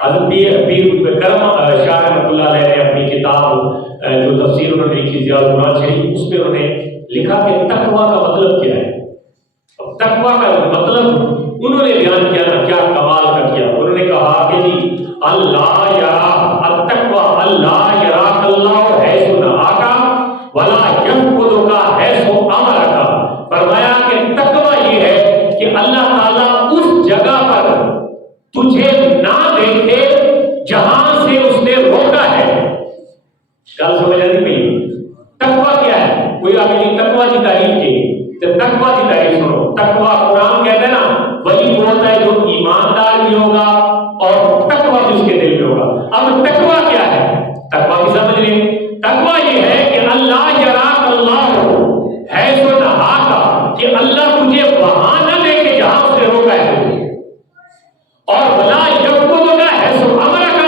حضرت پیر کرم شاہ رحمۃ اللہ علیہ نے اپنی کتاب جو تفسیر انہوں نے لکھی ضیاء القرآن شریف، اس میں انہوں نے لکھا کہ تقویٰ کا مطلب کیا ہے. اب تقویٰ کا مطلب انہوں نے بیان کیا نا، کیا کمال کا کیا. انہوں نے کہا کہ جی اللہ یرا التقویٰ اللہ یراک اللہ حیث نہاک ولا یفقدک حیث امرک. فرمایا کہ تقویٰ یہ ہے کہ اللہ تعالیٰ اس جگہ پر تجھے نہ دیکھے جہاں سے اس نے روکا ہے. گل سمجھ آتی پئی؟ تقویٰ کیا ہے؟ کوئی آپ نے تقویٰ کی تعریف کی تو تقویٰ کی تعریف سنو. تقویٰ قرآن کہتا ہے نا وہی وہ ہوتا ہے جو ایماندار بھی ہوگا اور تقویٰ بھی اس کے دل میں ہوگا. اب تقویٰ کیا ہے؟ تقویٰ بھی سمجھ لیں. تقویٰ یہ ہے کہ اللہ یراک اللہ حیث نہاک، کہ اللہ تجھے وہاں نہ دیکھے جہاں اس نے روکا ہے، اور ولا یفقدک حیث امرک،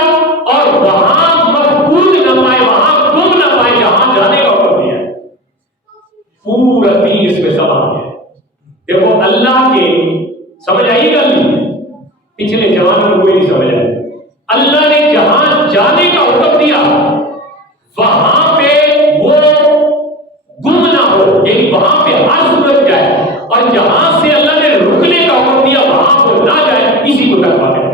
اور وہاں مفقود نہ پائے، وہاں گم نہ پائے جہاں جانے کا حکم دیا ہے. پورا دین اس میں سب آ گیا. دیکھو اللہ کے سمجھ آئی گل نہیں، پچھلے زمانے میں کوئی نہیں سمجھ آئی. اللہ نے جہاں جانے کا حکم دیا وہاں پہ وہ گم نہ ہو، یعنی وہاں پہ ہر صورت جائے، اور جہاں سے اللہ نے رکنے کا حکم دیا وہاں کو نہ جائے. اسی کو تقویٰ کہتے ہیں.